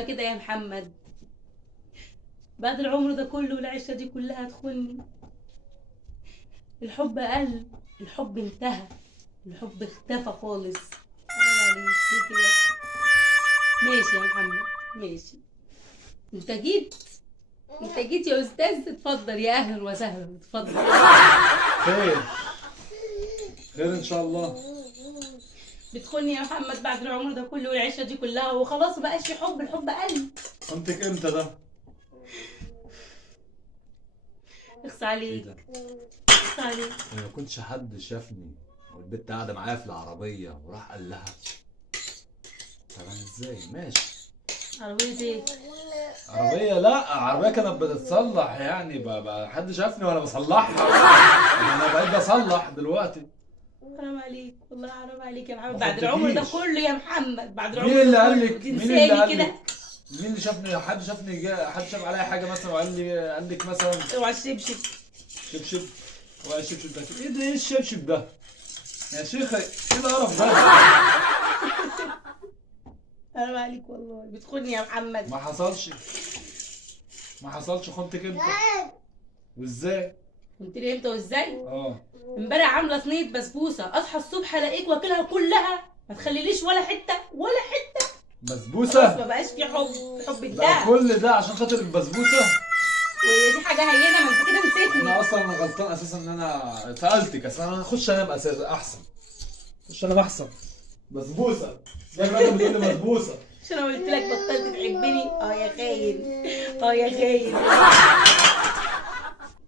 على كده يا محمد؟ بعد العمر ده كله والعشرة دي كلها تخوني؟ الحب قل، الحب انتهى، الحب اختفى خالص. حرام عليك ليه كده؟ ماشي يا محمد، ماشي. انت جيت، انت جيت يا استاذ، اتفضل يا اهلا وسهلا، اتفضل. خير، خير ان شاء الله. بتخوني يا محمد بعد العمر ده كله والعشرة دي كلها وخلاص مبقاش في حب، الحب قل. خنتك امتى ده؟ اخس ايه عليك، ده؟ اخس عليك. انا ما كنتش حد شافني والبنت قاعده معايا في العربيه وراح قال لها. طب انا ازاي؟ ماشي. عربية ايه؟ عربيه، لا عربيه كانت بتتصلح يعني حد شافني وانا بصلحها. انا بقيت بصلح دلوقتي. حرام عليك والله، حرام عليك يا محمد ما بعد العمر ده خدتكيش. كله يا محمد، بعد مين العمر اللي ده قال كله لك؟ مين اللي تنساني قال كده؟ لك؟ مين اللي شافني؟ حد شافني؟ حد شاف عليا حاجه مثلا وقال لي، قال لك مثلا اوعى الشبشب. شبشب؟ ولا الشبشب ده ايه ده؟ ايه الشبشب ده يا شيخه؟ ايه القرف ده؟ حرام عليك والله، بتخوني يا محمد. ما حصلش، ما حصلش. خنتك امتى وازاي؟ قلت لي امتى وازاي؟ اه امبارح عامله صينيه بسبوسه، اصحى الصبح الاقيك واكلها كلها، ما تخليليش ولا حته ولا حته. خلاص ما بسبوسه؟ بقاش في حب، الحب ده انتهى. كل ده عشان خاطر البسبوسه؟ وهي دي حاجه هينه؟ ما انت كده نسيتني. انا اصلا انا غلطان اساسا ان انا سالتك. اصلا انا هخش انام اساسا احسن، اخش انام احسن. بسبوسه جاي بقى بتقول لي بسبوسه؟ مش انا قلت لك بطلت تحبني؟ اه يا خاين، اه يا خاين.